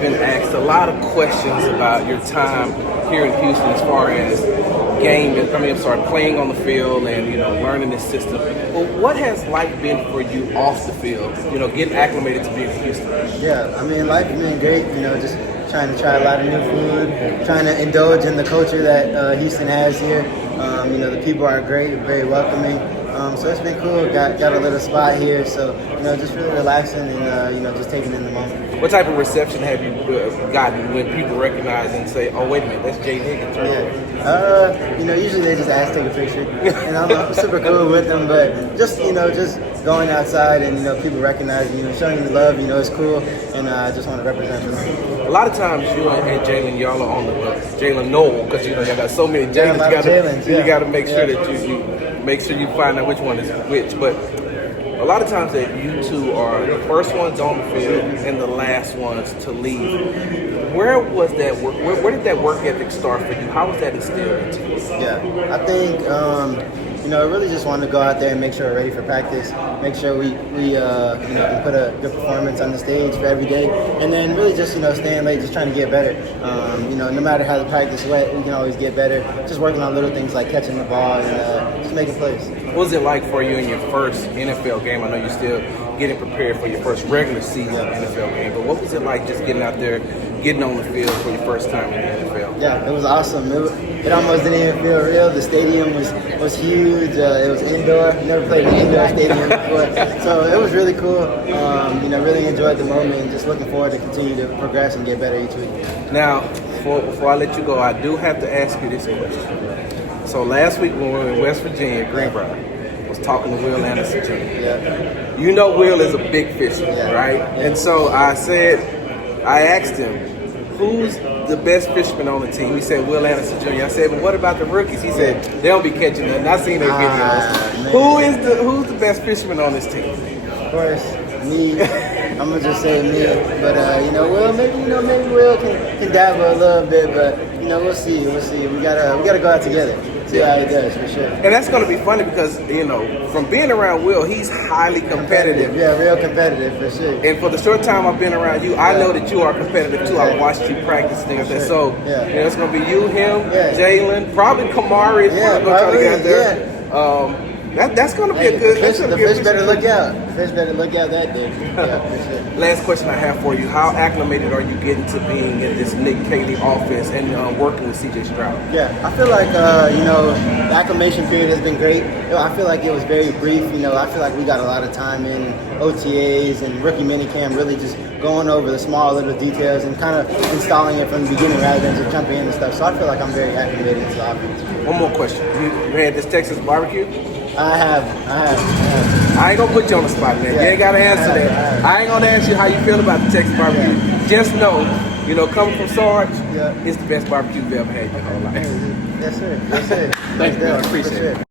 been asked a lot of questions about your time here in Houston as far as playing on the field and, learning this system. Well, what has life been for you off the field, getting acclimated to being in Houston? Yeah, I mean, life has been great, just trying to try a lot of new food, trying to indulge in the culture that Houston has here. The people are great, very welcoming. So it's been cool. Got a little spot here, so just really relaxing and just taking in the moment. What type of reception have you gotten when people recognize and say, "Oh, wait a minute, that's Jayden Higgins"? Right? Yeah. Usually they just ask to take a picture, and I'm super cool with them. But just going outside and people recognizing you, showing you love, it's cool, and I just want to represent for them. A lot of times you and Jaylin, y'all are on the Jaylin Noel because y'all got so many Jaylins. You got to make sure that you make sure you find out which one is which. But a lot of times that you two are the first ones on the field and the last ones to leave. Where was that work? Where did that work ethic start for you? How was that instilled into you? Yeah, I think I really just wanted to go out there and make sure we're ready for practice, make sure we can put a good performance on the stage for every day, and then really just staying late, just trying to get better. No matter how the practice went, we can always get better. Just working on little things like catching the ball and just making plays. What was it like for you in your first NFL game? I know you're still getting prepared for your first regular season NFL game, but what was it like just getting out there, getting on the field for your first time in the NFL? Yeah, it was awesome. It almost didn't even feel real. The stadium was huge. It was indoor. Never played an indoor stadium before, so it was really cool. Really enjoyed the moment and just looking forward to continue to progress and get better each week. Now, before I let you go, I do have to ask you this question. So last week when we were in West Virginia, Greenbrier, I was talking to Will Anderson Jr. Yeah. Will is a big fisherman, right? Yeah. And so I asked him, who's the best fisherman on the team? He said, Will Anderson Jr. I said, but what about the rookies? He said, they don't be catching nothing. I seen their videos. Who's the best fisherman on this team? Of course, me. I'm gonna just say me. But Will, maybe Will can dabble a little bit, but we'll see. We gotta go out together. See how he does, for sure. And that's going to be funny because, from being around Will, he's highly competitive. Yeah, real competitive, for sure. And for the short time I've been around you, I know that you are competitive, too. I've watched you practice and things like that. So, it's going to be you, him, Jaylin, probably Kamari is going to try to get out there. That's going to be a good... The fish better look out. Fish better look out that day. Yeah, for sure. Last question I have for you. How acclimated are you getting to being in this Nick Caley offense and working with C.J. Stroud? Yeah, I feel like, the acclimation period has been great. I feel like it was very brief. I feel like we got a lot of time in OTAs and rookie minicamp, really just going over the small little details and kind of installing it from the beginning rather than just jumping in and stuff. So I feel like I'm very acclimated to the offense. One more question. You had this Texas barbecue? I have. I ain't gonna put you on the spot, man. You ain't gotta answer that. I ain't gonna ask you how you feel about the Texas barbecue. Just know, coming from Sarge, it's the best barbecue you've ever had in your whole life. Yes, sir. Thank you, man. I appreciate it.